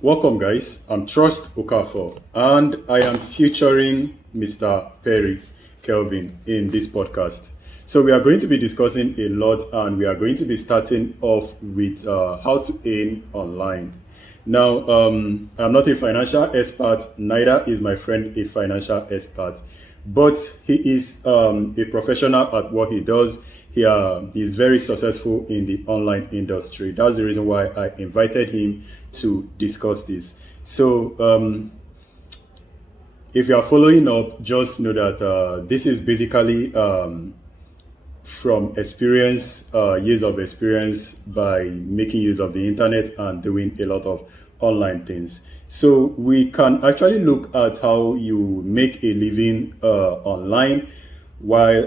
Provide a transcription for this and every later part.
Welcome, guys. I'm Trust Okafor, and I am featuring Mr. Perry Kelvin in this podcast. So, we are going to be discussing a lot, and we are going to be starting off with how to earn online. Now, I'm not a financial expert, neither is my friend a financial expert, but he is a professional at what he does. He is very successful in the online industry. That's the reason why I invited him to discuss this. So, if you are following up, just know that this is basically from experience, years of experience by making use of the internet and doing a lot of online things. So we can actually look at how you make a living online while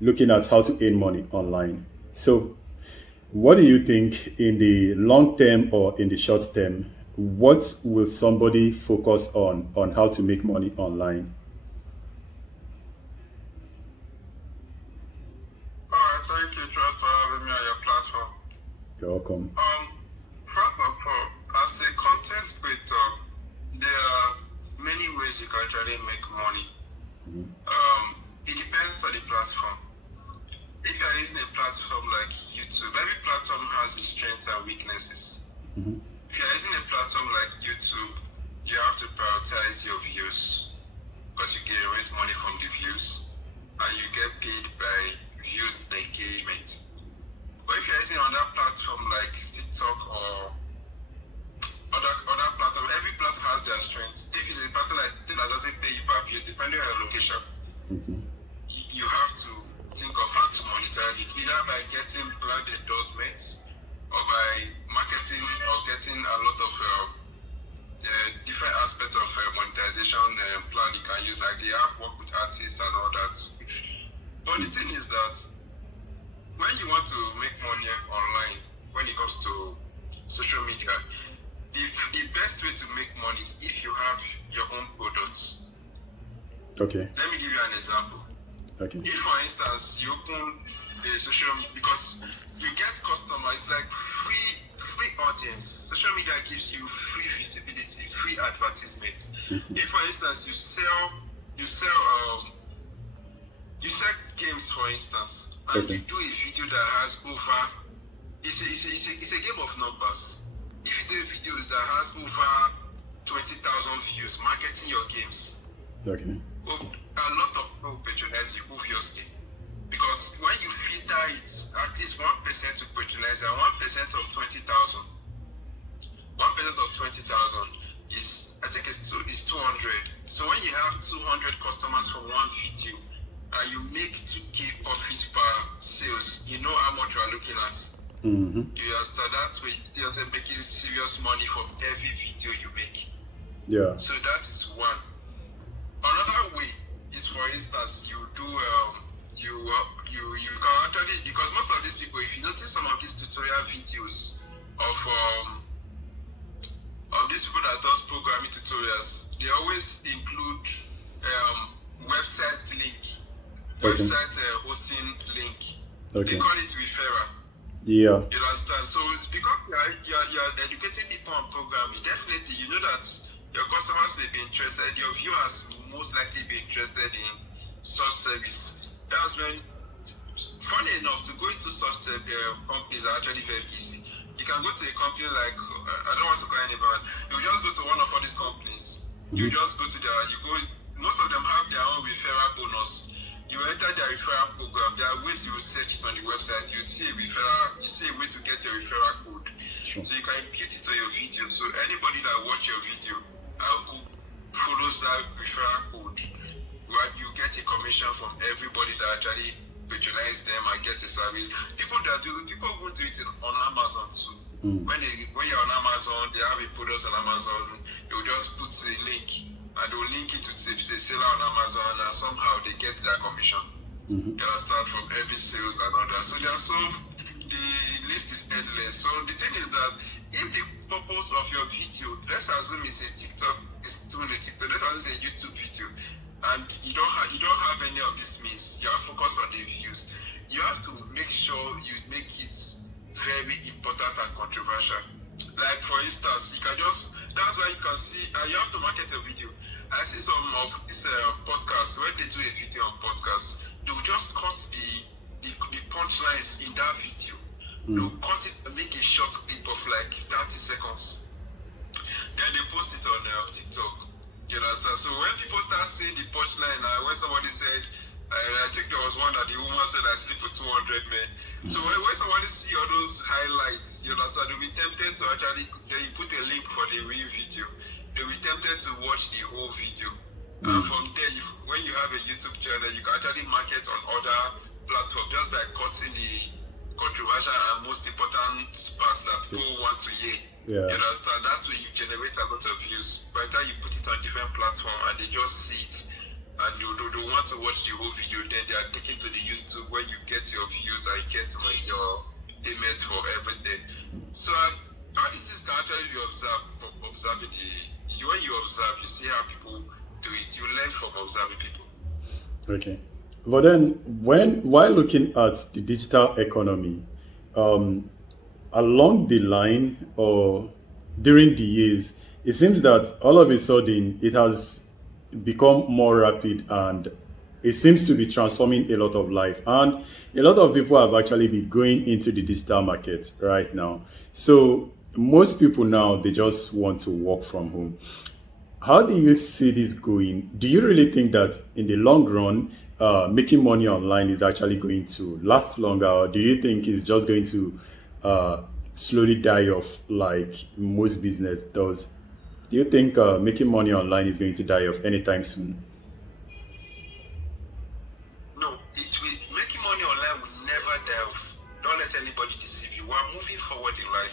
looking at how to earn money online. So what do you think in the long term or in the short term? What will somebody focus on how to make money online? All right, thank you, Trust, for having me on your platform. You're welcome. First of all, as a content creator, there are many ways you can actually make money. It depends on the platform. If you are using a platform like YouTube, every platform has its strengths and weaknesses. If you are using a platform like YouTube, you have to prioritize your views because you can raise money from the views and you get paid by views and engagement. But if you're using another platform like TikTok or other platform, every platform has their strengths. If it's a platform like that doesn't pay you per views, depending on your location, you have to think of how to monetize it, either by getting brand endorsements or by marketing or getting a lot of different aspects of monetization plan you can use, like the app work with artists and all that. But the thing is that when you want to make money online, when it comes to social media, the best way to make money is if you have your own products. Okay. Let me give you an example. Okay. If, for instance, you open a social, because you get customers, like free audience. Social media gives you free visibility, free advertisement. If, for instance, you sell games, for instance, and you do a video that has over, it's a game of numbers. If you do a video that has over 20,000 views marketing your games, well, a lot of people patronize you, obviously. Because when you filter it, at least 1% will patronize, and 1% of 20,000. 1% of 20,000 is, I think it's 200. So when you have 200 customers for one video, and you make 2K profit per sales, you know how much you are looking at. You start that way, you're making serious money from every video you make. Yeah. So that is one. Another way is, for instance, you do you can actually, because most of these people, if you notice some of these tutorial videos of these people that does programming tutorials, they always include website link, website hosting link. They call it referral. Yeah. You understand? So it's because you're educating people on programming, definitely you know that your customers may be interested, your viewers will most likely be interested in such service. That's when, funny enough, to go into such companies are actually very easy. You can go to a company like, I don't want to call anybody, you just go to one of all these companies. You just go to most of them have their own referral bonus. You enter their referral program, there are ways you will search it on the website, you see a way to get your referral code. Sure. So you can impute it to your video. So anybody that watch your video who follows that referral code, you get a commission from everybody that actually patronize them and get a service. People who do it on Amazon too. When you're on Amazon, they have a product on Amazon, they'll just put a link and they'll link it to say seller on Amazon, and somehow they get their commission. They start from every sales and all that. So the list is endless. So the thing is that if the purpose of your video, let's assume it's a TikTok, let's assume it's a YouTube video, and you don't have any of these means, you are focused on the views, you have to make sure you make it very important and controversial. Like for instance, you can just, that's why you can see, and you have to market your video. I see some of these podcasts, when they do a video on podcasts, they will just cut the punchlines in that video. They'll cut it and make a short clip of like 30 seconds. Then they post it on TikTok. You understand? So when people start seeing the punchline, when somebody said, I think there was one that the woman said, I sleep with 200 men. So when somebody see all those highlights, you understand, they'll be tempted to actually, then you put a link for the real video. They'll be tempted to watch the whole video. And from there, when you have a YouTube channel, you can actually market on other platforms just by cutting the controversial and most important parts that people want to hear. Yeah. You understand? That's where you generate a lot of views. By the time you put it on different platforms and they just see it, and you don't want to watch the whole video, then they are taken to the YouTube where you get your views and get your payment for everything. So all these things can actually be observed from observing when you observe, you see how people do it. You learn from observing people. Okay. But then while looking at the digital economy, along the line or during the years, it seems that all of a sudden it has become more rapid and it seems to be transforming a lot of life. And a lot of people have actually been going into the digital market right now. So most people now, they just want to work from home. How do you see this going? Do you really think that in the long run, making money online is actually going to last longer, or do you think it's just going to slowly die off like most business does? Do you think making money online is going to die off anytime soon? No, making money online will never die off. Don't let anybody deceive you. We're moving forward in life.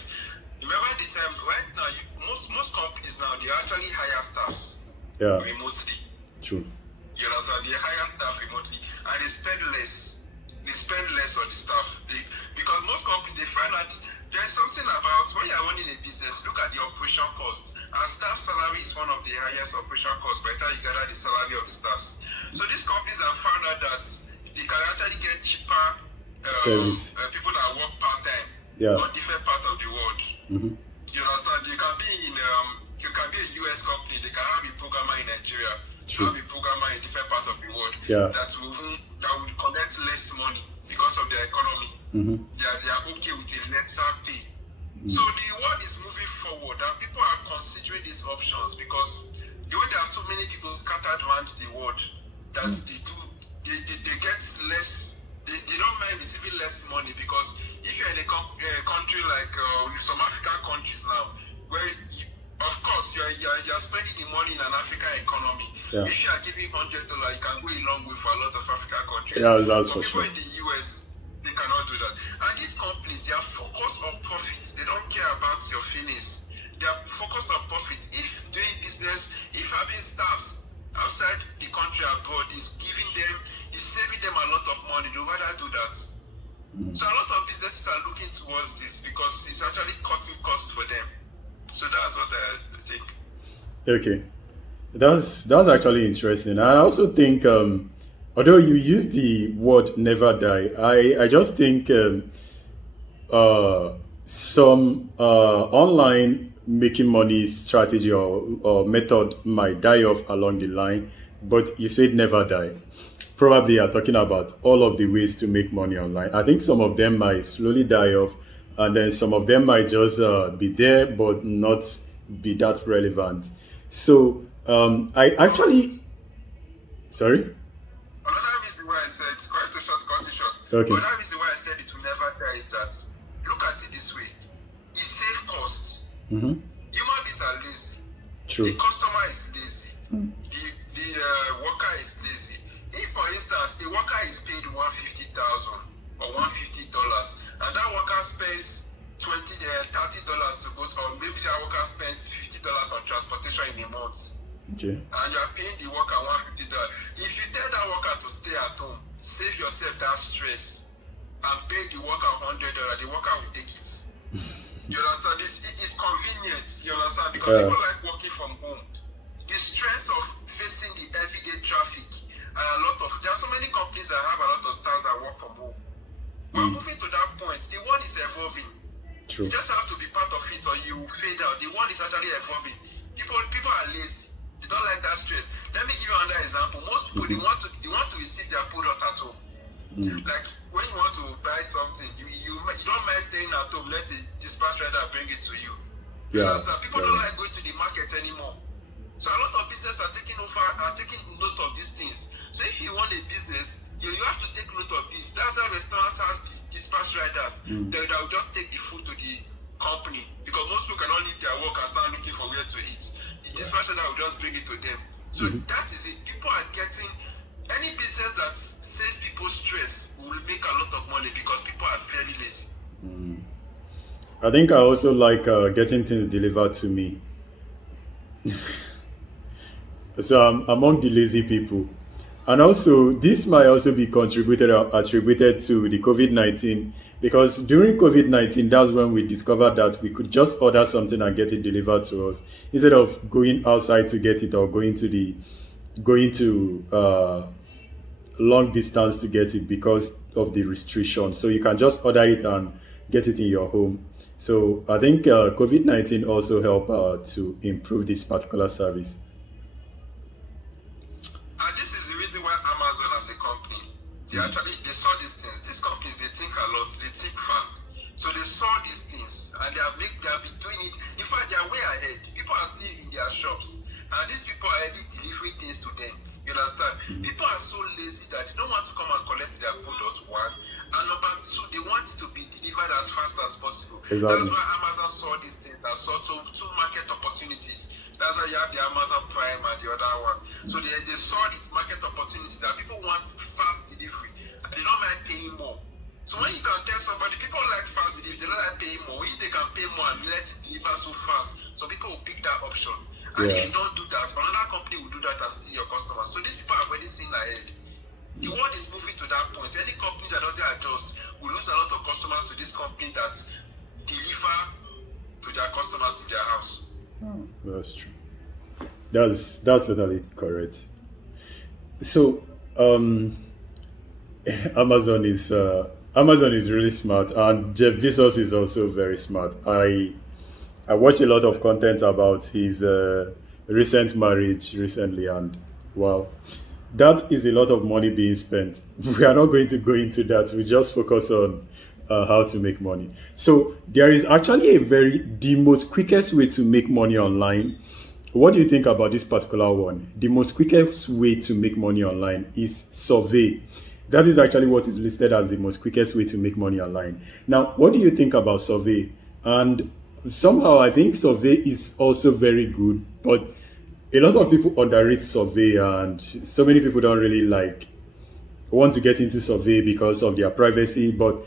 Remember the time right now, most companies now, they actually hire staffs remotely. True. You know, so they hire staff remotely and they spend less. They spend less on the staff. Because most companies, they find that there's something about when you're running a business, look at the operation cost. And staff salary is one of the highest operation costs by the time you gather the salary of the staffs. So these companies have found out that they can actually get cheaper service. People that work part-time on different parts of the world. Mm-hmm. You understand? You can be a US company, they can have a programmer in Nigeria, have a programmer in different parts of the world that will collect less money because of their economy. Mm-hmm. They are okay with a lesser pay. So the world is moving forward and people are considering these options because the way there are so many people scattered around the world that they get less. They don't mind receiving less money because if you're in a country like some African countries now, where of course you're spending the money in an African economy. If you are giving $100, you can go a long way for a lot of African countries. Yeah, that's for people sure. in the US, they cannot do that. And these companies, they are focused on profits. They don't care about your feelings. They are focused on profits. If doing business, if having staffs outside the country abroad is saving them a lot of money, they'd rather do that. So a lot of businesses are looking towards this because it's actually cutting costs for them. So that's what I think. Okay, that's actually interesting. I also think, although you use the word "never die," I just think some online making money strategy or method might die off along the line, but you said never die. Probably you're talking about all of the ways to make money online. I think some of them might slowly die off, and then some of them might just be there but not be that relevant. So I actually, sorry? Another reason why I said, cut it short. Okay. Another reason why I said it will never die is that, look at it this way, it saves costs. Mm-hmm. Human beings are lazy. True. The customer is lazy. The worker is lazy. If, for instance, a worker is paid $150,000 or $150, and that worker spends $30 to go to, or maybe that worker spends $50 on transportation in a month, okay, and you are paying the worker $150. If you tell that worker to stay at home, save yourself that stress, and pay the worker $100, the worker will take it. You understand? It is convenient. You understand? Because people like working from home. The stress of facing the everyday traffic. And there are so many companies that have a lot of staff that work from home. We're moving to that point. The world is evolving. True. You just have to be part of it, or you fade out. The one is actually evolving. People are lazy. They don't like that stress. Let me give you another example. Most people they want to receive their product at home. Like when you want to buy something, you don't mind staying at home. Let the dispatch rider bring it to you. You understand? People don't like going to the market anymore. So a lot of businesses are taking note of these things. So if you want a business, you have to take note of this. That's why restaurants have dispatch riders. They will just take the food to the company because most people cannot leave their work and start looking for where to eat. The dispatch rider will just bring it to them. So that is it. People are getting any business that saves people stress will make a lot of money because people are very lazy. I think I also like getting things delivered to me. So I'm among the lazy people. And also, this might also be contributed or attributed to the COVID-19 because during COVID-19, that's when we discovered that we could just order something and get it delivered to us instead of going outside to get it or going to long distance to get it because of the restriction. So you can just order it and get it in your home. So I think COVID-19 also helped to improve this particular service. And this is the reason why Amazon as a company, they saw these things. These companies, they think a lot, they think far. So they saw these things and they have been doing it. In fact, they are way ahead. People are still in their shops. And these people are already delivering things to them. You understand? People are so lazy that they don't want to come and collect their product, one. And number two, they want it to be delivered as fast as possible. Exactly. That's why Amazon saw these things and saw two market opportunities. That's why you have the Amazon Prime and the other one. So they saw the market opportunities that people want fast delivery and they don't mind paying more. So when you can tell somebody, people like fast delivery, they don't like paying more. If they can pay more and let it deliver so fast, so people will pick that option. And if you don't do that, another company will do that and steal your customers. So these people are already seeing ahead. The world is moving to that point. Any company that doesn't adjust will lose a lot of customers to this company that deliver to their customers in their house. That's true. That's totally correct. So Amazon is really smart, and Jeff Bezos is also very smart. I watched a lot of content about his recent marriage recently, and wow, that is a lot of money being spent. We are not going to go into that. We just focus on how to make money. So there is actually the most quickest way to make money online. What do you think about this particular one? The most quickest way to make money online is survey. That is actually what is listed as the most quickest way to make money online. Now, what do you think about survey? And somehow I think survey is also very good, but a lot of people underrate survey, and so many people don't really want to get into survey because of their privacy. But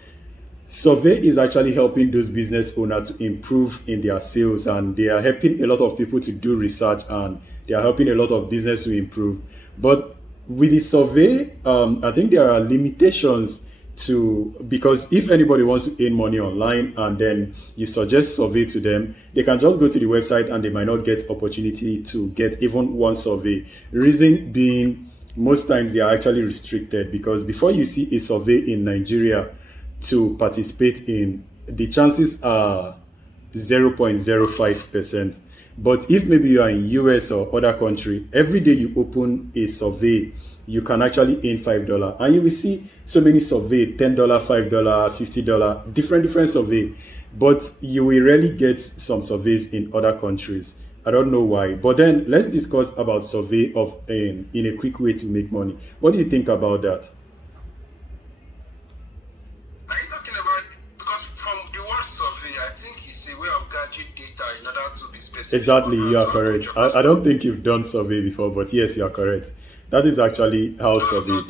survey is actually helping those business owners to improve in their sales, and they are helping a lot of people to do research, and they are helping a lot of business to improve. But with the survey, I think there are limitations because if anybody wants to earn money online and then you suggest survey to them, they can just go to the website and they might not get opportunity to get even one survey. Reason being, most times they are actually restricted because before you see a survey in Nigeria to participate in, the chances are 0.05%. But if maybe you are in US or other country, every day you open a survey, you can actually earn $5. And you will see so many survey, $10, $5, $50, different survey. But you will rarely get some surveys in other countries. I don't know why. But then let's discuss about survey in a quick way to make money. What do you think about that? Are you talking about, because from the word survey, I think it's a way of gathering data in order to be specific. Exactly, you are correct. I don't think you've done survey before, but yes, you are correct. That is actually how survey.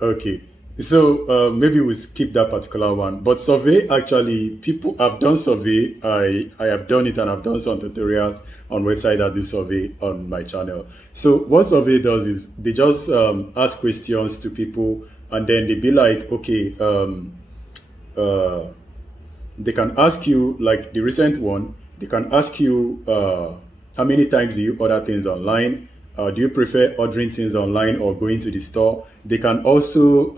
Okay, so maybe we'll skip that particular one. But survey, actually, people have done survey. I have done it, and I've done some tutorials on website that do survey on my channel. So what survey does is they just ask questions to people, and then they be like, okay, they can ask you, like the recent one, they can ask you how many times do you order things online? Do you prefer ordering things online or going to the store? They can also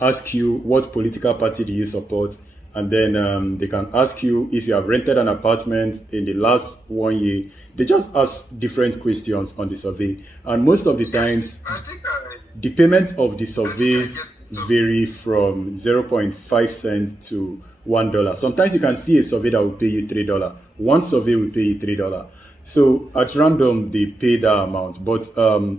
ask you what political party do you support, and then they can ask you if you have rented an apartment in the last 1 year. They just ask different questions on the survey, and most of the times the payment of the surveys vary from 0.5 cents to $1. Sometimes you can see a survey that will pay you $3. One survey will pay you $3. So at random they pay that amount. But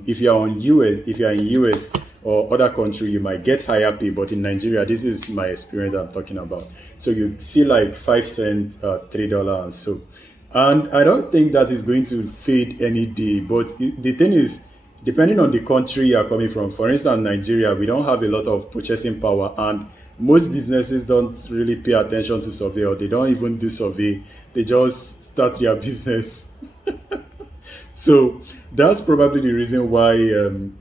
if you are in US or other country, you might get higher pay. But in Nigeria, this is my experience I'm talking about. So you see like 5 cents, $3, and so. And I don't think that is going to fade any day. But the thing is, depending on the country you are coming from, for instance, Nigeria, we don't have a lot of purchasing power, and most businesses don't really pay attention to survey, or they don't even do survey. They just start their business. So that's probably the reason why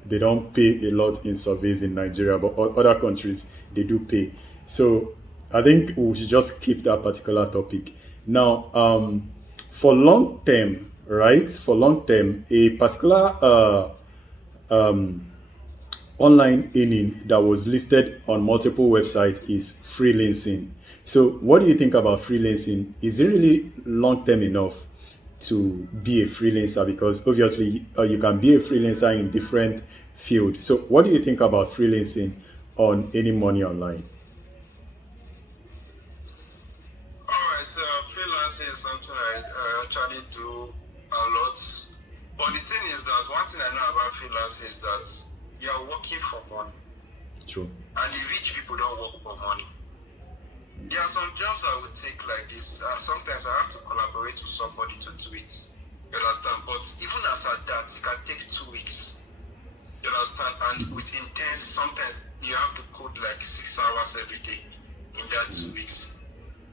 they don't pay a lot in surveys in Nigeria, but other countries they do pay. So I think we should just keep that particular topic. Now, for long term, right? For long term, a particular online earning that was listed on multiple websites is freelancing. So what do you think about freelancing? Is it really long term enough to be a freelancer? Because obviously you can be a freelancer in different fields. So what do you think about freelancing on any money online? All right, freelancing is something I actually do a lot. But the thing is that one thing I know about freelancing is that you're working for money. True. And the rich people don't work for money. There are some jobs I would take like this. Sometimes I have to collaborate with somebody to do it. You understand? But even as at that, it can take 2 weeks. You understand? And with intense, sometimes you have to code like 6 hours every day in that 2 weeks.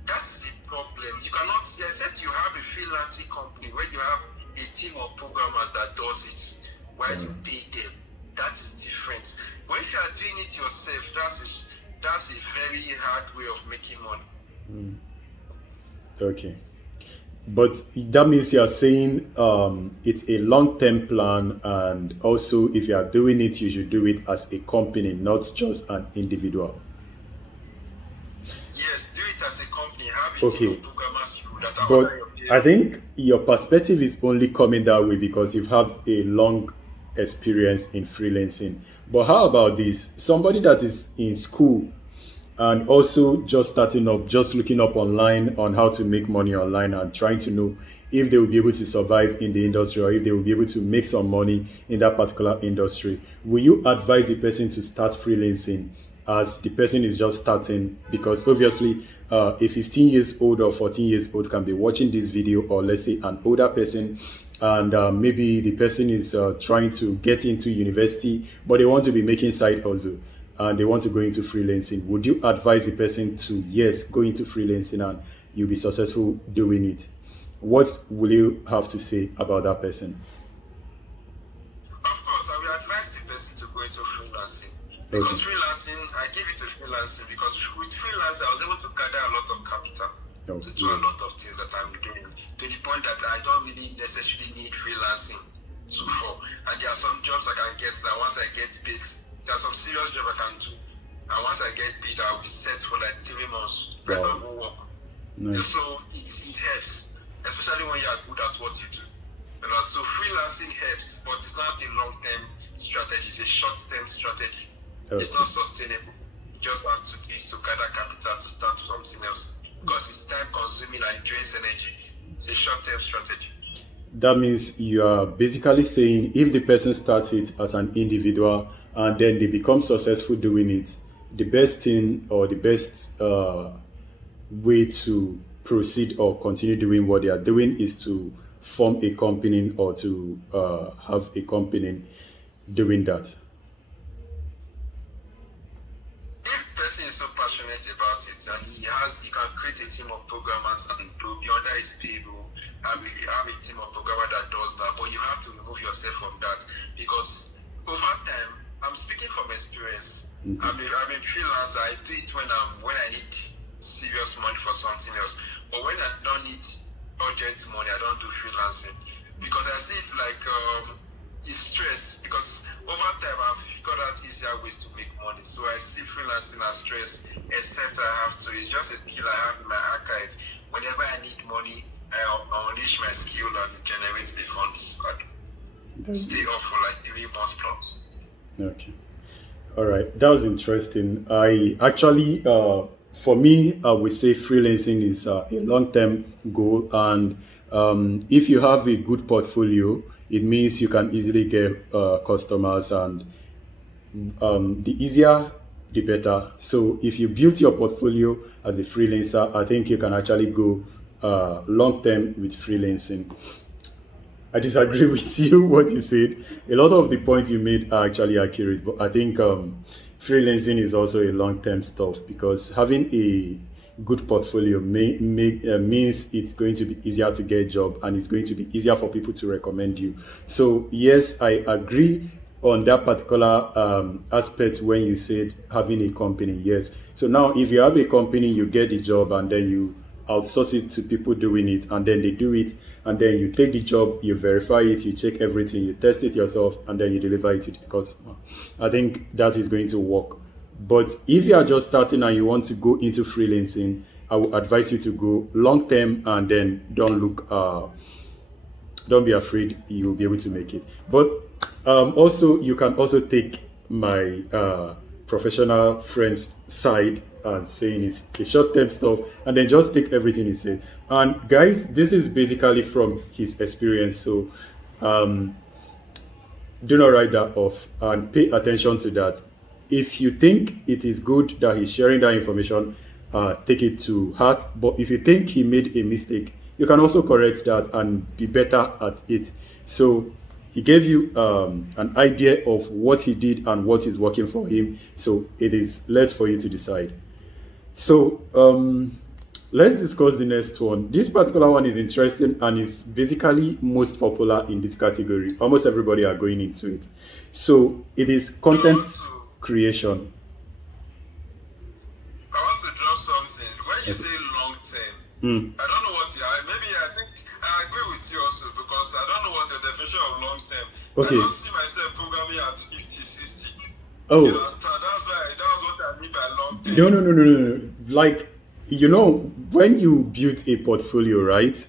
That is a problem. You cannot, except you have a freelancing company where you have a team of programmers that does it, where you pay them. That is different. But if you are doing it yourself, that's a very hard way of making money. Okay. But that means you are saying it's a long-term plan, and also if you are doing it, you should do it as a company, not just an individual. Yes, do it as a company. Have a team of programmers that are But under your I think your perspective is only coming that way because you have a long experience in freelancing. But how about this? Somebody that is in school and also just starting up, just looking up online on how to make money online and trying to know if they will be able to survive in the industry or if they will be able to make some money in that particular industry. Will you advise the person to start freelancing as the person is just starting? Because obviously a 15 years old or 14 years old can be watching this video, or let's say an older person, and maybe the person is trying to get into university, but they want to be making side hustle and they want to go into freelancing. Would you advise the person to, yes, go into freelancing and you'll be successful doing it? What will you have to say about that person? Of course, I will advise the person to go into freelancing. Because freelancing, I give it to freelancing because with freelancing, I was able to gather a lot of capital to do a lot of things that I'm doing, to the point that I don't really necessarily need freelancing for. And there are some jobs I can get that once I get paid, there are some serious jobs I can do, and once I get paid, I'll be set for like 3 months. I don't go work. Nice. So it helps, especially when you are good at what you do. So freelancing helps, but it's not a long-term strategy. It's a short-term strategy. Okay. It's not sustainable. You just have to gather capital to start something else because it's time-consuming and it drains energy. It's a short-term strategy. That means you are basically saying if the person starts it as an individual and then they become successful doing it, the best thing or the best way to proceed or continue doing what they are doing is to form a company or to have a company doing that. If the person is so passionate about it and he can create a team of programmers and be under his payroll, have a team of programmers that does that, but you have to remove yourself from that because over time, I'm speaking from experience. I'm a freelancer. I do it when I need serious money for something else. But when I don't need urgent money, I don't do freelancing because I see it like is stress because over time I've figured out easier ways to make money. So I see freelancing as stress, except I have to. It's just a skill I have in my archive. Whenever I need money, I unleash my skill and generate the funds. And stay off for like 3 months plus. Okay. All right. That was interesting. I actually, for me, I would say freelancing is a long-term goal, and if you have a good portfolio, it means you can easily get customers, and the easier the better. So if you build your portfolio as a freelancer, I think you can actually go long term with freelancing. I disagree with you what you said. A lot of the points you made are actually accurate, but I think freelancing is also a long term stuff because having a good portfolio means it's going to be easier to get a job and it's going to be easier for people to recommend you. So yes, I agree on that particular aspect when you said having a company. Yes. So now if you have a company, you get the job and then you outsource it to people doing it, and then they do it, and then you take the job, you verify it, you check everything, you test it yourself, and then you deliver it to the customer. I think that is going to work. But if you are just starting and you want to go into freelancing, I would advise you to go long term and then don't be afraid, you'll be able to make it. But also you can also take my professional friend's side and saying it's a short-term stuff, and then just take everything he said. And guys, this is basically from his experience, so do not write that off and pay attention to that. If you think it is good that he's sharing that information, take it to heart. But if you think he made a mistake, you can also correct that and be better at it. So he gave you an idea of what he did and what is working for him. So it is left for you to decide. So let's discuss the next one. This particular one is interesting and is basically most popular in this category. Almost everybody are going into it. So it is content creation. I want to drop something. When you say long term, I don't know what you are. Maybe I think I agree with you also because I don't know what your definition of long term. Okay. I don't see myself programming at 50, 60. Oh. You understand? That's what I mean by long term. No. Like, when you build a portfolio, right?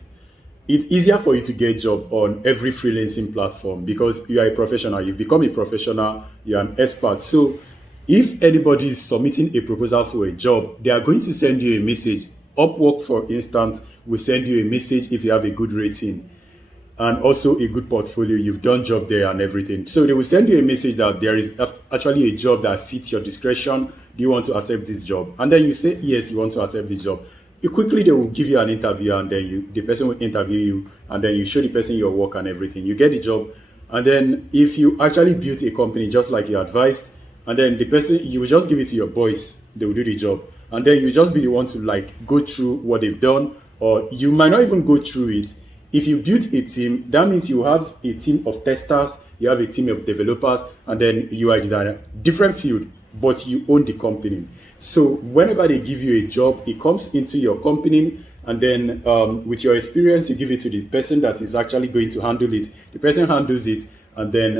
It's easier for you to get a job on every freelancing platform because you are a professional. You've become a professional. You're an expert. So if anybody is submitting a proposal for a job, they are going to send you a message. Upwork, for instance, will send you a message if you have a good rating and also a good portfolio. You've done job there and everything. So they will send you a message that there is actually a job that fits your discretion. Do you want to accept this job? And then you say, yes, you want to accept the job. Quickly they will give you an interview, and then the person will interview you, and then you show the person your work and everything. You get the job, and then if you actually built a company just like you advised, and then the person, you will just give it to your boys, they will do the job, and then you just be the one to like go through what they've done, or you might not even go through it. If you build a team, that means you have a team of testers, you have a team of developers, and then you are a designer. Different field, but you own the company. So whenever they give you a job, it comes into your company, and then with your experience, you give it to the person that is actually going to handle it. The person handles it, and then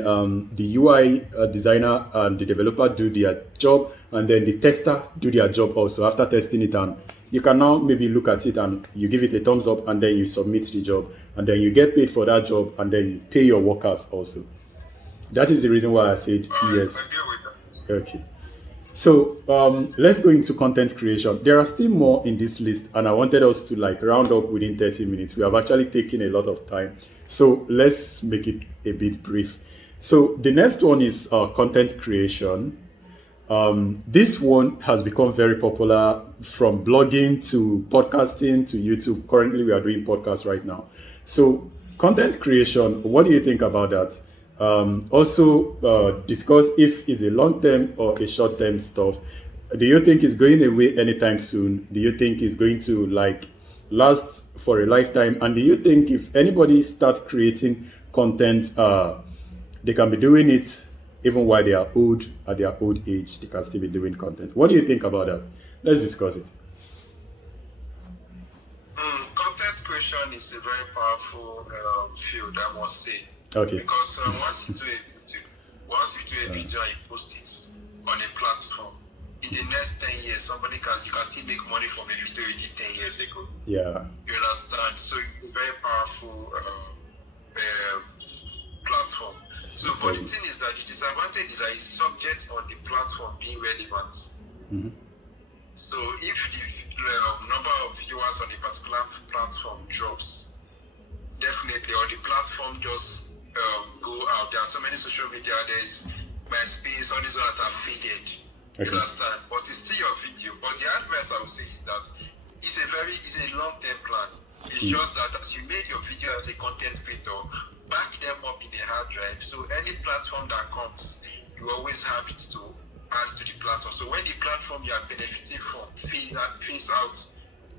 the UI designer and the developer do their job, and then the tester do their job also after testing it. And you can now maybe look at it and you give it a thumbs up, and then you submit the job, and then you get paid for that job, and then you pay your workers also. That is the reason why I said yes. Okay. So let's go into content creation. There are still more in this list, and I wanted us to like round up within 30 minutes. We have actually taken a lot of time. So let's make it a bit brief. So the next one is content creation. This one has become very popular from blogging to podcasting to YouTube. Currently, we are doing podcasts right now. So content creation, what do you think about that? Also discuss if it's a long-term or a short-term stuff. Do you think it's going away anytime soon? Do you think it's going to like last for a lifetime? And do you think if anybody starts creating content, they can be doing it even while they are old, at their old age, they can still be doing content? What do you think about that? Let's discuss it. Content creation is a very powerful field, I must say. Okay. Because once you do a video and you post it on a platform, in the next 10 years, you can still make money from a video you did 10 years ago. Yeah. You understand? So it's a very powerful platform. So, but the thing is that the disadvantage is that it's subject on the platform being relevant. Mm-hmm. So if the number of viewers on a particular platform drops, definitely, or the platform just go out. There are so many social media. There's MySpace, all these ones that are faded. Okay. You understand? But it's still your video. But the advice I would say is that it's a long-term plan. It's just that as you made your video as a content creator, back them up in a hard drive. So any platform that comes, you always have it to add to the platform. So when the platform you are benefiting from phase out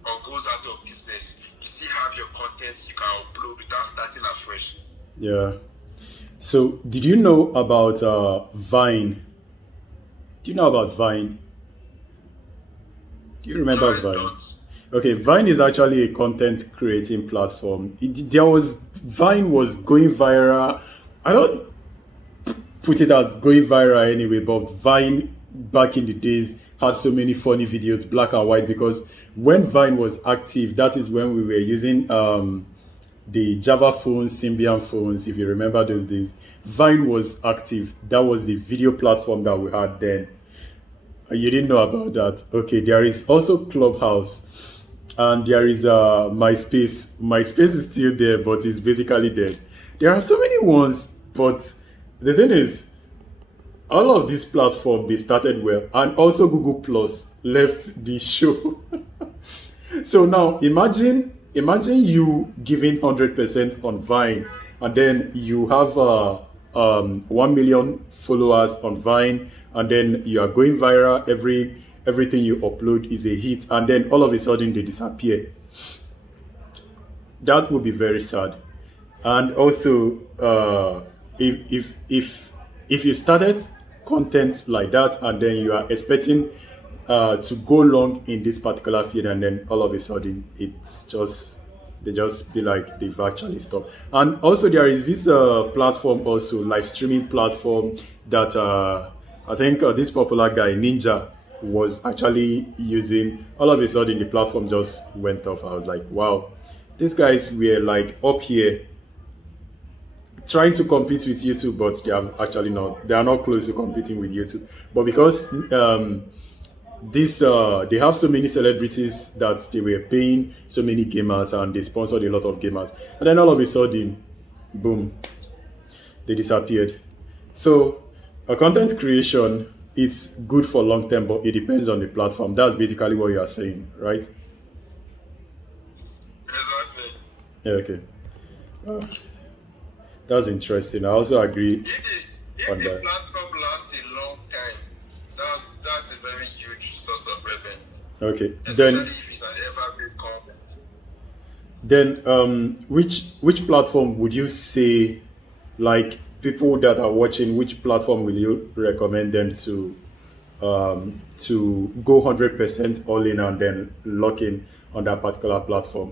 or goes out of business, you still have your content you can upload without starting afresh. Yeah. So did you know about Vine? Do you know about Vine? Do you remember No, I Vine? don't. Okay, Vine is actually a content creating platform. Vine was going viral. I don't put it as going viral anyway, but Vine back in the days had so many funny videos, black and white, because when Vine was active, that is when we were using the Java phones, Symbian phones, if you remember those days. Vine was active. That was the video platform that we had then. You didn't know about that. Okay, there is also Clubhouse, and there is MySpace. MySpace is still there, but it's basically dead. There are so many ones, but the thing is, all of these platforms, they started well, and also Google Plus left the show. So now imagine you giving 100% on Vine, and then you have 1 million followers on Vine, and then you are going viral. Everything you upload is a hit, and then all of a sudden they disappear. That would be very sad. And also, if you started content like that, and then you are expecting to go long in this particular field, and then all of a sudden they just be like they've actually stopped. And also there is this platform, also live streaming platform, that I think this popular guy Ninja was actually using. All of a sudden the platform just went off. I was like, wow, these guys were like up here trying to compete with YouTube, but they are actually not. They are not close to competing with YouTube. But because they have so many celebrities that they were paying so many gamers, and they sponsored a lot of gamers, and then all of a sudden, boom, they disappeared. So content creation, it's good for long term, but it depends on the platform. That's basically what you are saying, right? Exactly. Yeah, okay. That's interesting. I also agree If on the that. platform lasts a long time, that's a very huge source of revenue. Okay, Especially if it's an evergreen content. then which platform would you say, like people that are watching, which platform will you recommend them to go 100% all in and then lock in on that particular platform?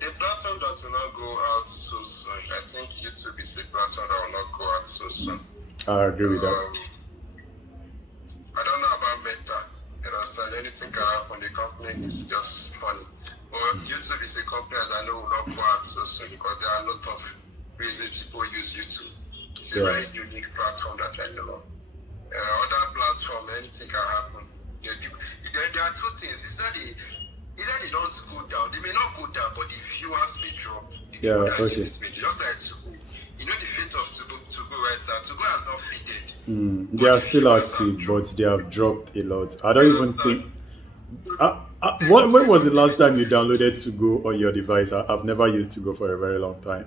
A platform that will not go out so soon. I think YouTube is a platform that will not go out so soon. I agree with that. I don't know about Meta. You understand? Anything can happen. The company is just funny. But YouTube is a company that I know will not go out so soon, because there are a lot of reasons people use YouTube. It's a very unique platform that I know. Other platform, anything can happen. There are two things. Either they don't go down, they may not go down, but the viewers may drop. Just like Tugo. You know the fate of Tugo right now. Tugo has not faded. They are still active, but they have dropped a lot. I don't even think. When was the last time you downloaded Tugo on your device? I've never used Tugo for a very long time.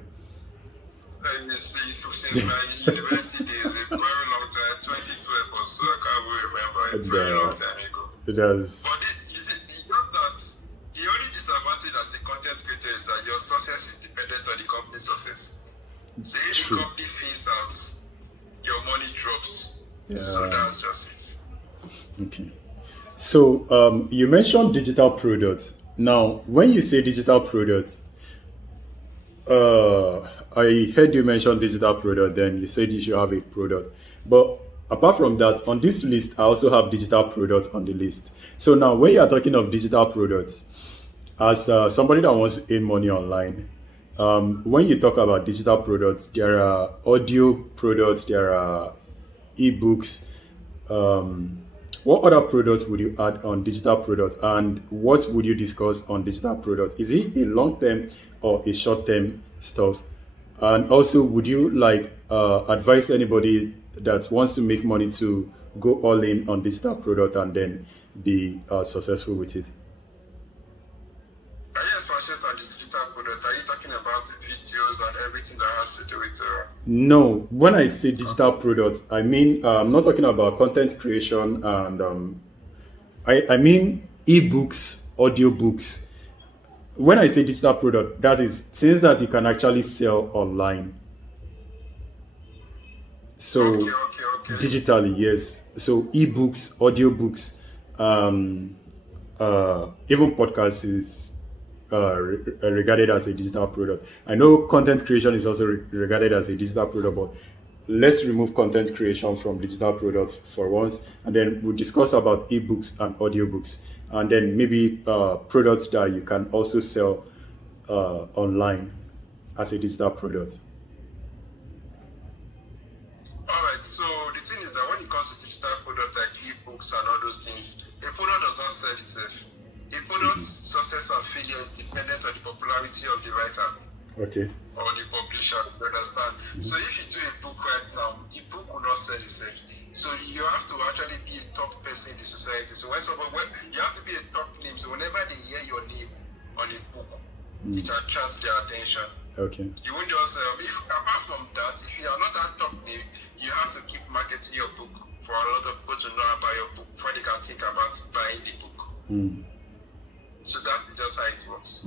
You see, since my university days, a very long time, 2012 or so, I can't really remember, a very long time ago. It does. But the only disadvantage as a content creator is that your success is dependent on the company's success. So if the company fades out, your money drops. Yeah. So that's just it. Okay. So you mentioned digital products. Now, when you say digital products, I heard you mention digital product, then you said you should have a product. But apart from that, on this list, I also have digital products on the list. So now, when you are talking of digital products, as somebody that wants to earn money online, when you talk about digital products, there are audio products, there are ebooks. Um, what other products would you add on digital product, and what would you discuss on digital product? Is it a long term or a short term stuff? And also, would you like advise anybody that wants to make money to go all in on digital product and then be successful with it? Are you passionate on the digital product? Are you talking about the videos and everything that has to do with No, when I say digital products, I mean I'm not talking about content creation, and I mean ebooks, audiobooks. When I say digital product, that is things that you can actually sell online. okay, So okay, okay. digitally, yes. So ebooks, audiobooks, um, even podcasts is regarded as a digital product. I know content creation is also regarded as a digital product, but let's remove content creation from digital products for once, and then we'll discuss about ebooks and audiobooks, and then maybe products that you can also sell online as a digital product. Alright, so the thing is that when it comes to digital product like ebooks and all those things, a product does not sell itself. A product's success and failure is dependent on the popularity of the writer Okay. or the publisher, you understand? So if you do a book right now, the book will not sell itself. So you have to actually be a top person in the society. So you have to be a top name. So whenever they hear your name on a book, it attracts their attention. Okay. You won't just apart from that, if you are not that top name, you have to keep marketing your book for a lot of people to know about your book before they can think about buying the book. So that's just how it works.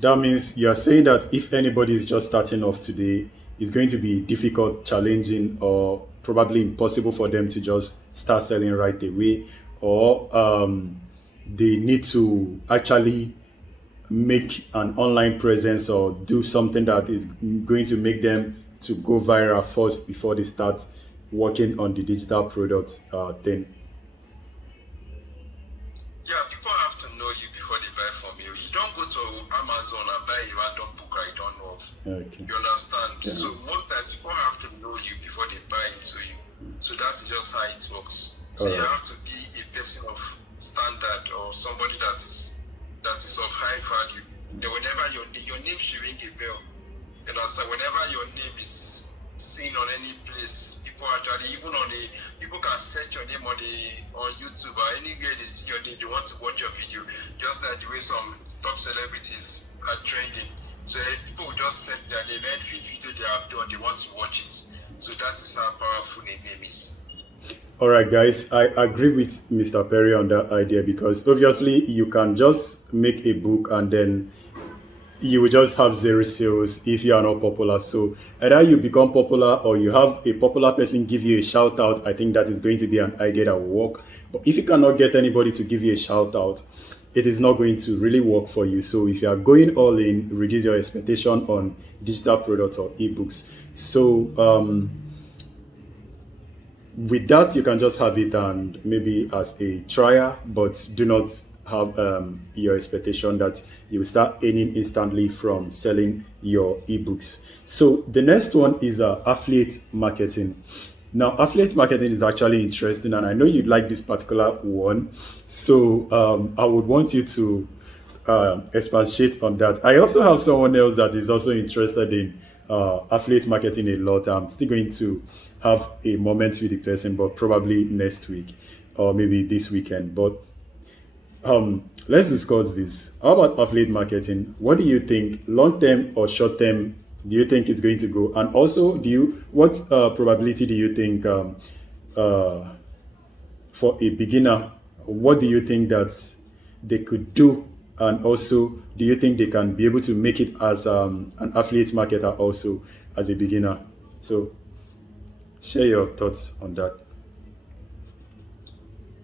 That means you are saying that if anybody is just starting off today, it's going to be difficult, challenging, or probably impossible for them to just start selling right away, or they need to actually make an online presence or do something that is going to make them to go viral first before they start working on the digital products thing. Yeah, people have to know you before they buy from you. You don't go to Amazon and buy a random book I don't know of. Okay. You understand? Yeah. So most times people have to know you before they buy into you. So that's just how it works. So you Alright. have to be a person of standard or somebody that is of high value. Then whenever your name should ring a bell. You understand? Whenever your name is seen on any place, people actually people can search your name on YouTube or anywhere they see your name, they want to watch your video. Just like the way some top celebrities are trending. So people will just set their name, every video they have done, they want to watch it. So that is how powerful a name is. All right, guys, I agree with Mr. Perry on that idea, because obviously you can just make a book and then you will just have zero sales if you are not popular. So either you become popular or you have a popular person give you a shout out. I think that is going to be an idea that will work. But if you cannot get anybody to give you a shout out, it is not going to really work for you. So if you are going all in, reduce your expectation on digital products or ebooks. So with that, you can just have it and maybe as a trial, but do not have your expectation that you will start earning instantly from selling your ebooks. So the next one is affiliate marketing. Now, affiliate marketing is actually interesting, and I know you'd like this particular one. So I would want you to expatiate on that. I also have someone else that is also interested in affiliate marketing a lot. I'm still going to have a moment with the person, but probably next week or maybe this weekend. But let's discuss this. How about affiliate marketing? What do you think, long term or short term? Do you think it's going to go? And also, what probability do you think for a beginner? What do you think that they could do? And also, do you think they can be able to make it as an affiliate marketer also as a beginner? So, share your thoughts on that.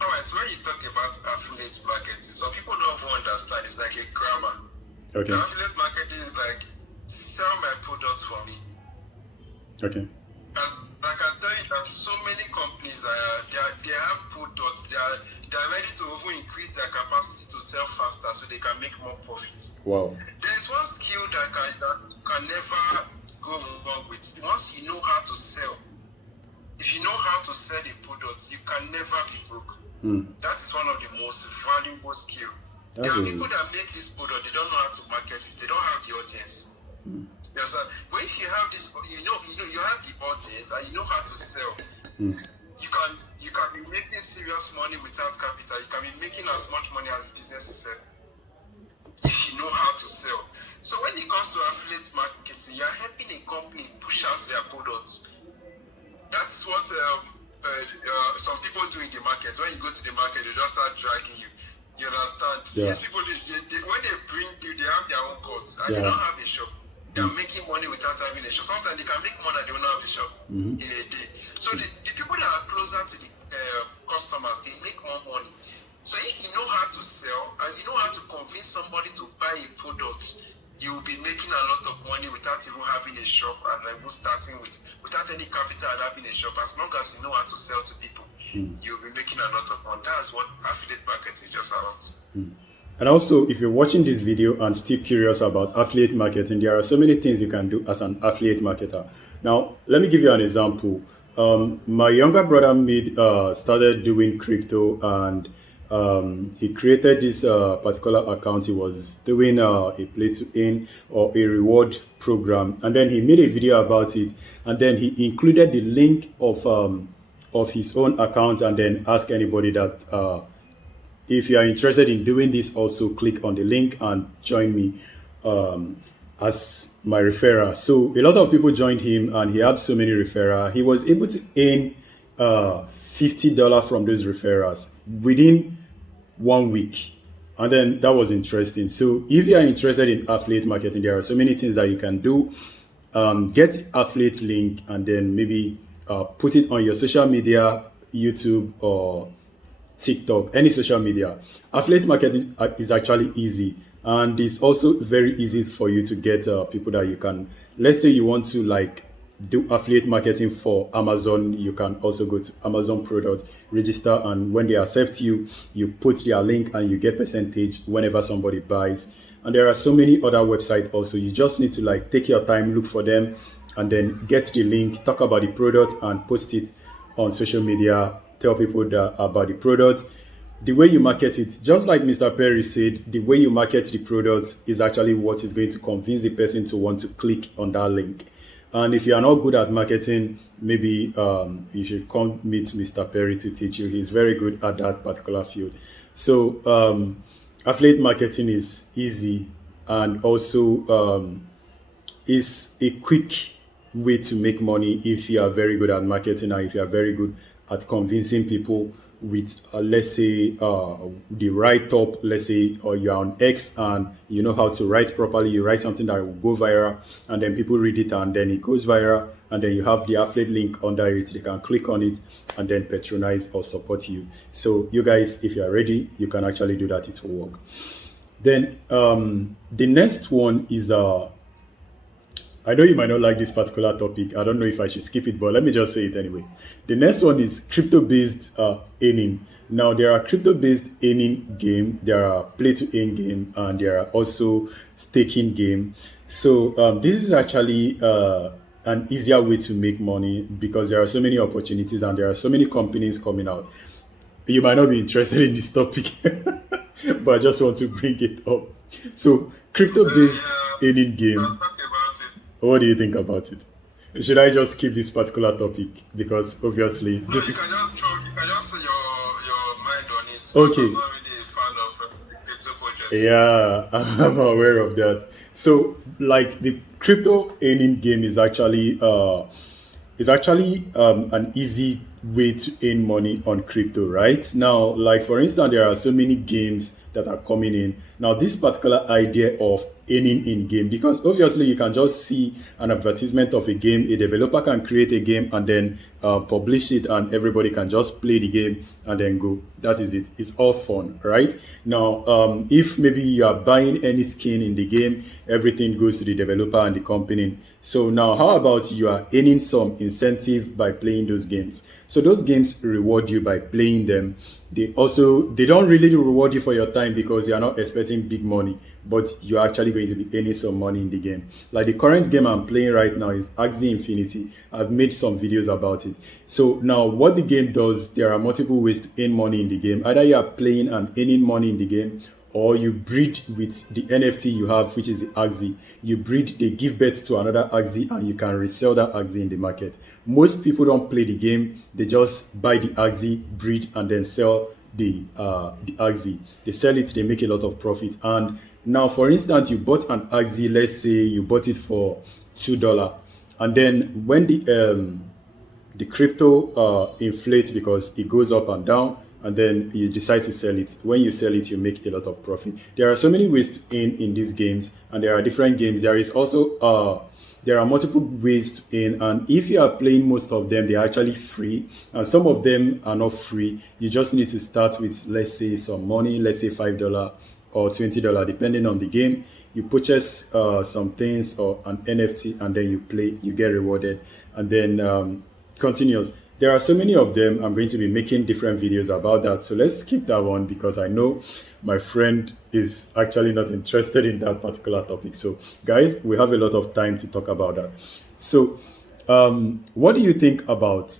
Alright, when you talk about affiliate marketing, some people don't even understand. It's like a grammar. Okay. The affiliate marketing is like sell my Okay. And I can tell you that so many companies they have products. They are ready to even increase their capacity to sell faster so they can make more profits. Wow. There is one skill that can never go wrong with. Once you know how to sell, if you know how to sell a product, you can never be broke. That is one of the most valuable skills. There are people that make this product, they don't know how to market it, they don't have the audience. Yes, sir. But if you have this, you have the audience and you know how to sell, you can be making serious money without capital. You can be making as much money as the business itself if you know how to sell. So when it comes to affiliate marketing, you're helping a company push out their products. That's what some people do in the market. When you go to the market, they just start dragging you. You understand? Yeah. These people, when they bring you, they have their own codes, and they don't have a shop. They are making money without having a shop. Sometimes they can make more than they don't have a shop in a day. So the people that are closer to the customers, they make more money. So if you know how to sell and you know how to convince somebody to buy a product, you will be making a lot of money without even having a shop and even starting without any capital and having a shop. As long as you know how to sell to people, you'll be making a lot of money. That's what affiliate marketing is just about. And also, if you're watching this video and still curious about affiliate marketing, there are so many things you can do as an affiliate marketer. Now, let me give you an example. My younger brother started doing crypto, and he created this particular account. He was doing a play to earn or a reward program, and then he made a video about it, and then he included the link of his own account, and then asked anybody that if you are interested in doing this, also click on the link and join me as my referrer. So a lot of people joined him, and he had so many referrals. He was able to earn $50 from those referrals within 1 week. And then that was interesting. So if you are interested in affiliate marketing, there are so many things that you can do. Get affiliate link and then maybe put it on your social media, YouTube or TikTok, any social media. Affiliate marketing is actually easy, and it's also very easy for you to get people that you can. Let's say you want to do affiliate marketing for Amazon. You can also go to Amazon product, register, and when they accept you, you put their link and you get percentage whenever somebody buys. And there are so many other websites also. You just need to take your time, look for them, and then get the link, talk about the product, and post it on social media. Tell people about the product. The way you market it, just like Mr. Perry said, the way you market the product is actually what is going to convince the person to want to click on that link. And if you are not good at marketing, maybe you should come meet Mr. Perry to teach you. He's very good at that particular field. So affiliate marketing is easy, and also is a quick way to make money if you are very good at marketing, and if you are very good at convincing people with let's say the write-up, let's say, or you're on X and you know how to write properly. You write something that will go viral, and then people read it, and then it goes viral, and then you have the affiliate link under it. They can click on it and then patronize or support you. So you guys, if you are ready, you can actually do that. It will work. Then the next one is I know you might not like this particular topic. I don't know if I should skip it, but let me just say it anyway. The next one is crypto-based earning. Now, there are crypto-based earning game, there are play-to-earn game, and there are also staking game. So this is actually an easier way to make money because there are so many opportunities and there are so many companies coming out. You might not be interested in this topic, but I just want to bring it up. So crypto-based earning game. What do you think about it? Should I just keep this particular topic? Because obviously, no, you can just say your mind on it. Okay. I'm not really a fan of crypto projects. Yeah, I'm aware of that. So, the crypto earning game is actually an easy way to earn money on crypto, right? Now, like for instance, there are so many games that are coming in. Now, this particular idea of earning in game, because obviously you can just see an advertisement of a game, a developer can create a game and then publish it, and everybody can just play the game and then go. That is it. It's all fun, right? Now, if maybe you are buying any skin in the game, everything goes to the developer and the company. So now, how about you are earning some incentive by playing those games? So those games reward you by playing them. They don't really reward you for your time because you are not expecting big money, but you're actually going to be earning some money in the game. Like the current game I'm playing right now is Axie Infinity. I've made some videos about it. So now what the game does, there are multiple ways to earn money in the game. Either you are playing and earning money in the game, or you breed with the NFT you have, which is the Axie. You breed, they give birth to another Axie, and you can resell that Axie in the market. Most people don't play the game; they just buy the Axie, breed, and then sell the Axie. They sell it, they make a lot of profit. And now, for instance, you bought an Axie. Let's say you bought it for $2, and then when the crypto inflates because it goes up and down, and then you decide to sell it. When you sell it, you make a lot of profit. There are so many ways to earn in these games, and there are different games. There is also there are multiple ways to earn, and if you are playing most of them, they are actually free, and some of them are not free. You just need to start with, let's say, some money, let's say $5 or $20, depending on the game. You purchase some things or an NFT, and then you play, you get rewarded, and then continues. There are so many of them. I'm going to be making different videos about that. So let's skip that one because I know my friend is actually not interested in that particular topic. So guys, we have a lot of time to talk about that. So what do you think about,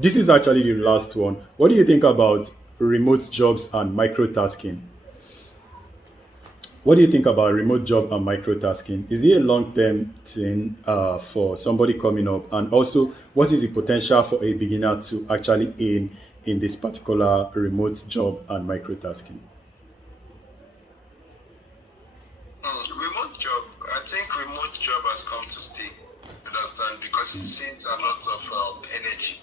this is actually the last one. What do you think about remote jobs and microtasking? What do you think about remote job and microtasking? Is it a long-term thing for somebody coming up? And also, what is the potential for a beginner to actually earn in this particular remote job and microtasking? Remote job, I think remote job has come to stay, understand, because it saves a lot of energy.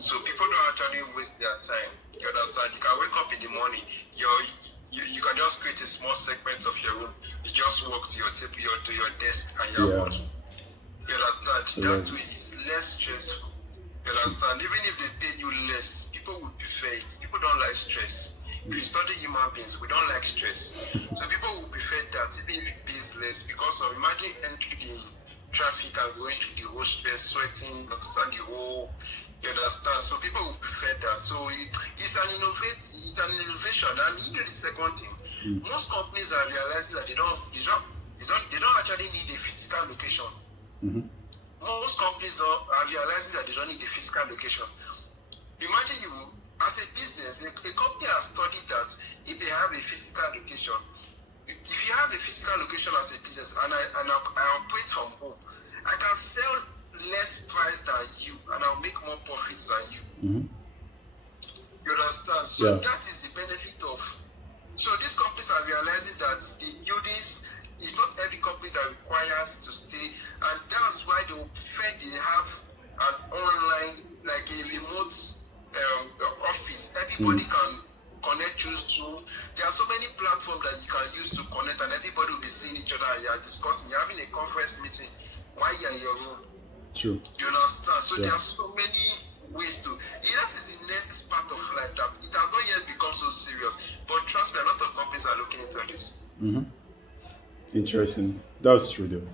So people don't actually waste their time, you understand. You can wake up in the morning, you can just create a small segment of your room. You just walk to your table, to your desk, and you're working. You understand? That way it's less stressful. You understand? Even if they pay you less, people would prefer it. People don't like stress. If you study human beings, we don't like stress. So people would prefer that even if it pays less, because of imagine entering the traffic and going through the whole stress, sweating, understand the whole. You understand? So people will prefer that. So it's an innovation. And you know the second thing, most companies are realizing that they don't actually need a physical location. Most companies are realizing that they don't need a physical location. Imagine you, as a business, a company has studied that if they have a physical location, if you have a physical location as a business and I operate from home, I can sell less price than you and I'll make more profits than you. You understand? So that is the benefit of. So these companies are realizing that the buildings is not every company that requires to stay, and that's why they will prefer they have an online, like a remote office. Everybody can connect you to. There are so many platforms that you can use to connect, and everybody will be seeing each other. And you are discussing. You're having a conference meeting while you're in your room. True. You understand? So there are so many ways to. That is the next part of life that it has not yet become so serious. But trust me, a lot of companies are looking into this. Interesting. That's true, though.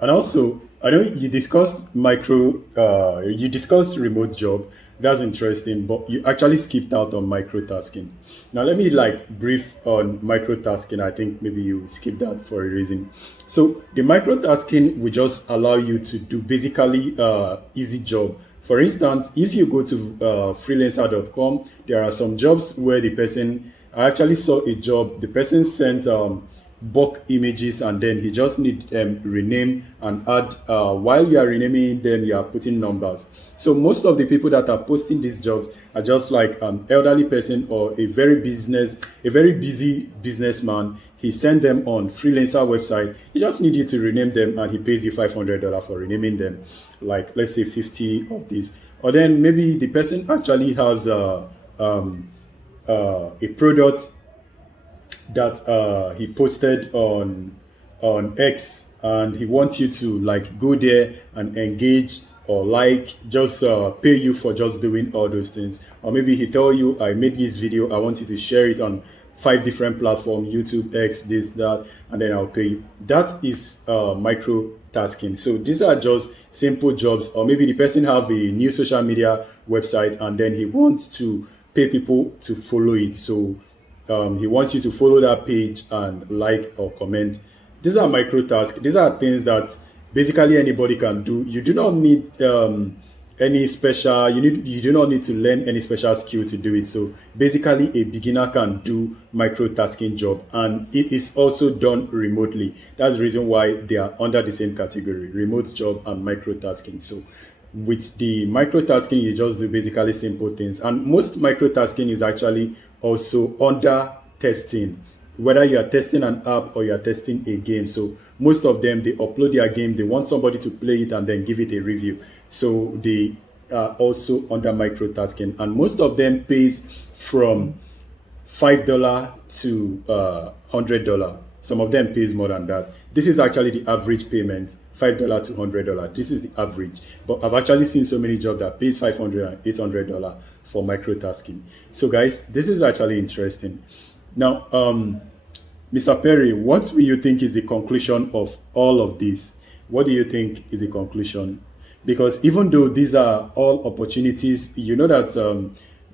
And also, I know you discussed you discussed remote job. That's interesting, but you actually skipped out on microtasking. Now, let me brief on microtasking. I think maybe you skipped that for a reason. So the microtasking will just allow you to do basically easy job. For instance, if you go to freelancer.com, there are some jobs where I actually saw a job, the person sent bulk images, and then he just need rename and add. While you are renaming them, you are putting numbers. So most of the people that are posting these jobs are just like an elderly person or a very busy businessman. He sent them on freelancer website. He just need you to rename them, and he pays you $500 for renaming them. Like, let's say 50 of these. or then maybe the person actually has a product that he posted on X, and he wants you to like go there and engage or like just pay you for just doing all those things. Or maybe he tell you, I made this video, I want you to share it on 5 different platforms, YouTube, X, this, that, and then I'll pay you. That is micro tasking. So these are just simple jobs. Or maybe the person have a new social media website and then he wants to pay people to follow it. So he wants you to follow that page and like or comment. These are micro tasks. These are things that basically anybody can do. You do not need any special. You do not need to learn any special skill to do it. So basically, a beginner can do micro tasking job, and it is also done remotely. That's the reason why they are under the same category: remote job and micro tasking. So with the microtasking, you just do basically simple things, and most microtasking is actually also under testing, whether you are testing an app or you are testing a game. So most of them, they upload their game, they want somebody to play it and then give it a review. So they are also under microtasking, and most of them pays from $5 to $100. Some of them pays more than that. This is actually the average payment, $5 to $100. This is the average. But I've actually seen so many jobs that pays $500 and $800 for microtasking. So guys, this is actually interesting. Now, Mr. Perry, what do you think is the conclusion of all of this? What do you think is the conclusion? Because even though these are all opportunities, you know that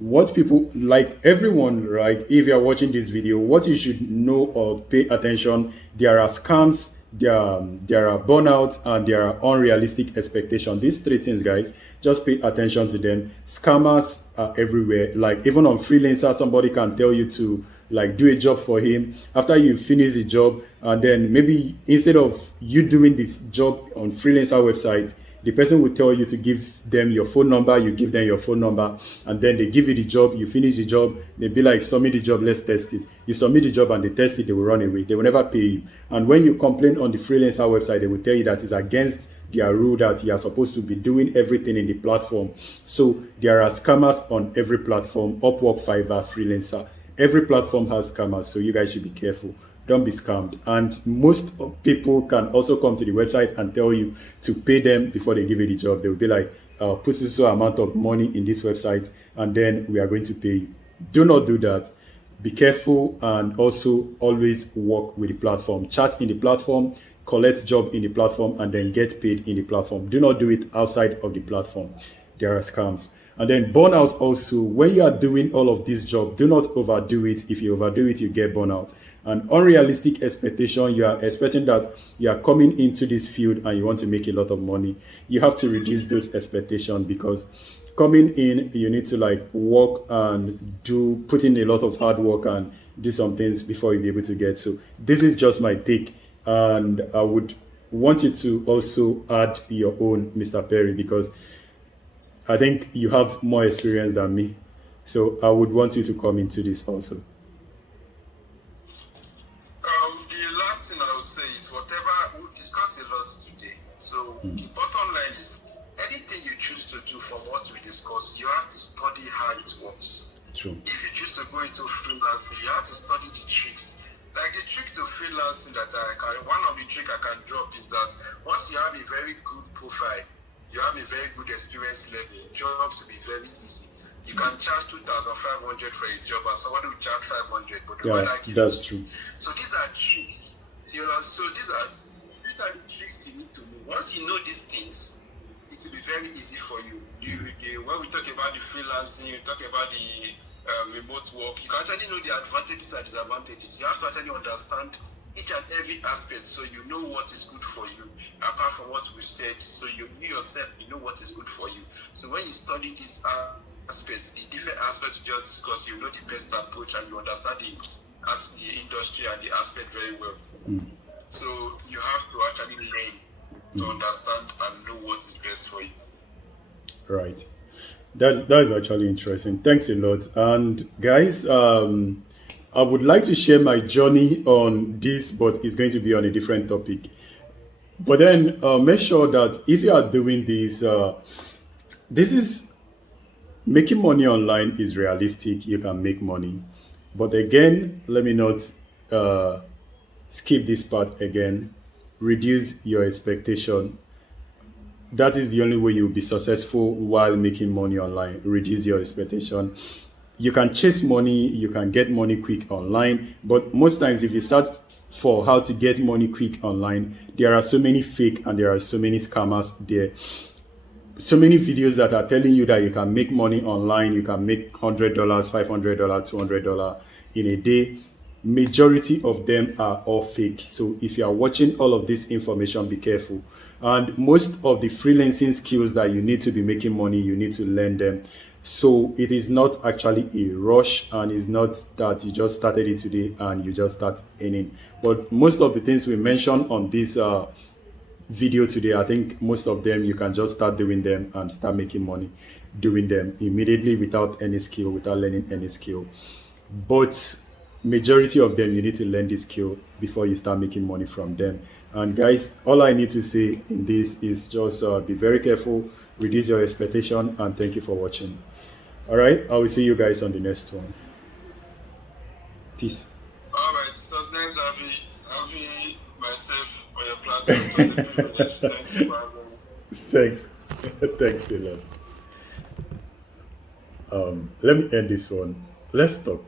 what people like, everyone, right? If you are watching this video, what you should know or pay attention, there are scams, there are burnout, and there are unrealistic expectations. These three things, guys, just pay attention to them. Scammers are everywhere. Like even on Freelancer, somebody can tell you to like do a job for him after you finish the job, and then maybe instead of you doing this job on Freelancer website, the person will tell you to give them your phone number. You give them your phone number, and then they give you the job. You finish the job, they be like, submit the job, let's test it. You submit the job and they test it, they will run away. They will never pay you. And when you complain on the Freelancer website, they will tell you that it's against their rule that you are supposed to be doing everything in the platform. So there are scammers on every platform: Upwork, Fiverr, Freelancer. Every platform has scammers, so you guys should be careful. Don't be scammed. And most people can also come to the website and tell you to pay them before they give you the job. They will be like, put so amount of money in this website and then we are going to pay you. Do not do that. Be careful, and also always work with the platform. Chat in the platform, collect job in the platform, and then get paid in the platform. Do not do it outside of the platform. There are scams. And then burnout also. When you are doing all of this job, do not overdo it. If you overdo it, you get burnout. And unrealistic expectation, you are expecting that you are coming into this field and you want to make a lot of money. You have to reduce those expectations, because coming in, you need to like work and put in a lot of hard work and do some things before you be able to get. So this is just my take, and I would want you to also add your own, Mr. Perry, because I think you have more experience than me. So I would want you to come into this also. The last thing I would say is, whatever we discussed a lot today. So the bottom line is, anything you choose to do from what we discussed, you have to study how it works. True. If you choose to go into freelancing, you have to study the tricks. Like the trick to freelancing one of the tricks I can drop is that once you have a very good profile, you have a very good experience level, jobs will be very easy. You can charge 2,500 for a job and somebody will charge 500, but that's true. So these are tricks. You know, so these are the tricks you need to know. Once you know these things, it will be very easy for you. When we talk about the freelancing, we talk about the remote work, you can actually know the advantages and disadvantages. You have to actually understand each and every aspect, so you know what is good for you, apart from what we said. So you yourself, you know what is good for you. So when you study these aspects, the different aspects we just discussed, you know the best approach, and you understand the industry and the aspect very well. So you have to actually learn to understand and know what is best for you. Right. That is actually interesting. Thanks a lot. And guys, I would like to share my journey on this, but it's going to be on a different topic. But then make sure that if you are doing this, this is Making money online is realistic. You can make money. But again, let me not uh, skip this part again. Reduce your expectation. That is the only way you'll be successful while making money online. Reduce your expectation. You can chase money, you can get money quick online, but most times if you search for how to get money quick online, there are so many fake and there are so many scammers there. So many videos that are telling you that you can make money online, you can make $100, $500, $200 in a day. Majority of them are all fake. So if you are watching all of this information, be careful. And most of the freelancing skills that you need to be making money, you need to learn them. So it is not actually a rush, and it's not that you just started it today and you just start earning. But most of the things we mentioned on this video today, I think most of them you can just start doing them and start making money doing them immediately without any skill, without learning any skill. But majority of them you need to learn this skill before you start making money from them. And guys, all I need to say in this is just be very careful, reduce your expectation, and thank you for watching. All right, I will see you guys on the next one. Peace. All right, it was nice having myself on your platform. It was a privilege. Thank you for having me. Thanks. Thanks a lot. Let me end this one. Let's talk.